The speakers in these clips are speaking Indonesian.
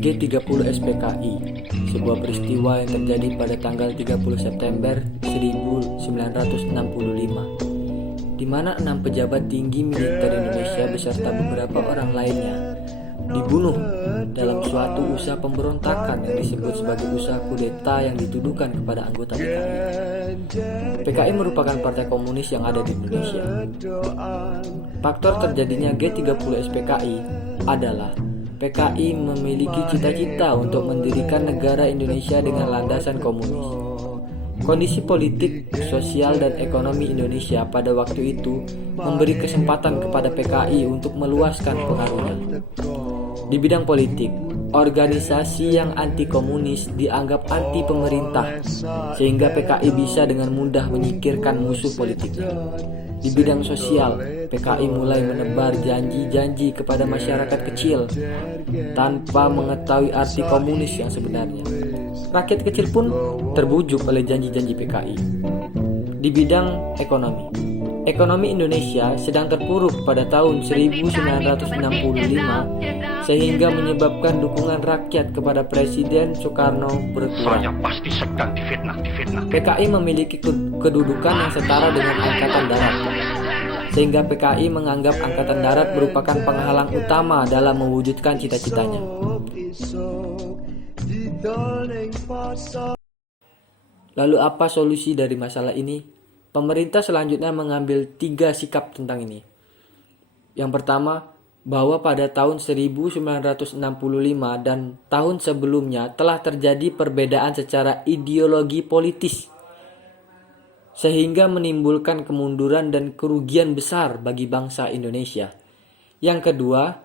G30 SPKI, sebuah peristiwa yang terjadi pada tanggal 30 September 1965, di mana 6 pejabat tinggi militer Indonesia beserta beberapa orang lainnya dibunuh dalam suatu usaha pemberontakan yang disebut sebagai usaha kudeta yang dituduhkan kepada anggota PKI. PKI merupakan partai komunis yang ada di Indonesia. Faktor terjadinya G30 SPKI adalah PKI memiliki cita-cita untuk mendirikan negara Indonesia dengan landasan komunis. Kondisi politik, sosial, dan ekonomi Indonesia pada waktu itu memberi kesempatan kepada PKI untuk meluaskan pengaruhnya. Di bidang politik, organisasi yang anti-komunis dianggap anti pemerintah, sehingga PKI bisa dengan mudah menyingkirkan musuh politiknya. Di bidang sosial, PKI mulai menebar janji-janji kepada masyarakat kecil tanpa mengetahui arti komunis yang sebenarnya. Rakyat kecil pun terbujuk oleh janji-janji PKI. Di bidang ekonomi Indonesia sedang terpuruk pada tahun 1965 sehingga menyebabkan dukungan rakyat kepada Presiden Soekarno berkurang. PKI memiliki kedudukan yang setara dengan Angkatan Darat, sehingga PKI menganggap Angkatan Darat merupakan penghalang utama dalam mewujudkan cita-citanya. Lalu apa solusi dari masalah ini? Pemerintah selanjutnya mengambil 3 sikap tentang ini. Yang pertama, bahwa pada tahun 1965 dan tahun sebelumnya telah terjadi perbedaan secara ideologi politis, sehingga menimbulkan kemunduran dan kerugian besar bagi bangsa Indonesia. Yang kedua,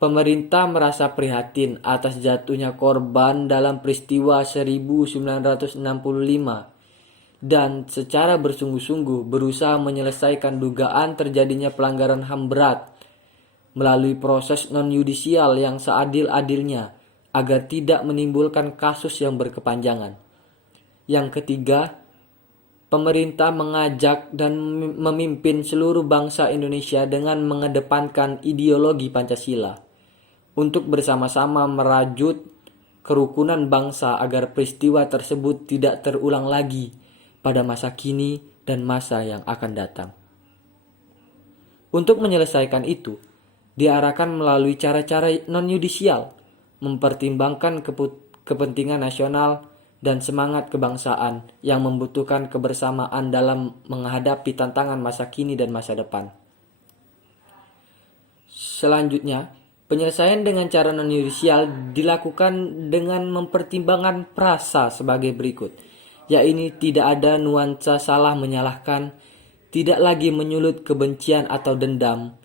pemerintah merasa prihatin atas jatuhnya korban dalam peristiwa 1965 dan secara bersungguh-sungguh berusaha menyelesaikan dugaan terjadinya pelanggaran HAM berat melalui proses non-yudisial yang seadil-adilnya agar tidak menimbulkan kasus yang berkepanjangan. Yang ketiga, pemerintah mengajak dan memimpin seluruh bangsa Indonesia dengan mengedepankan ideologi Pancasila untuk bersama-sama merajut kerukunan bangsa agar peristiwa tersebut tidak terulang lagi pada masa kini dan masa yang akan datang. Untuk menyelesaikan itu, diarahkan melalui cara-cara non-yudisial, mempertimbangkan kepentingan nasional dan semangat kebangsaan yang membutuhkan kebersamaan dalam menghadapi tantangan masa kini dan masa depan. Selanjutnya, penyelesaian dengan cara non-yudisial dilakukan dengan mempertimbangkan prasa sebagai berikut, yaitu tidak ada nuansa salah menyalahkan, tidak lagi menyulut kebencian atau dendam,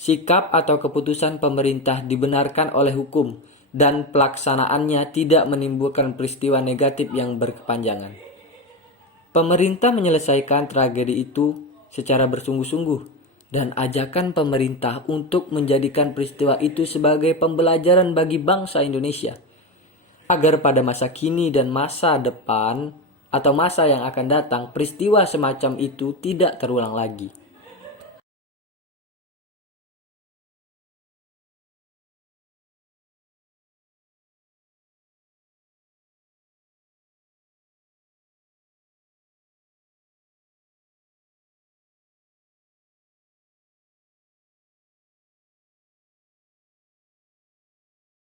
sikap atau keputusan pemerintah dibenarkan oleh hukum dan pelaksanaannya tidak menimbulkan peristiwa negatif yang berkepanjangan. Pemerintah menyelesaikan tragedi itu secara bersungguh-sungguh dan ajakan pemerintah untuk menjadikan peristiwa itu sebagai pembelajaran bagi bangsa Indonesia agar pada masa kini dan masa depan atau masa yang akan datang peristiwa semacam itu tidak terulang lagi.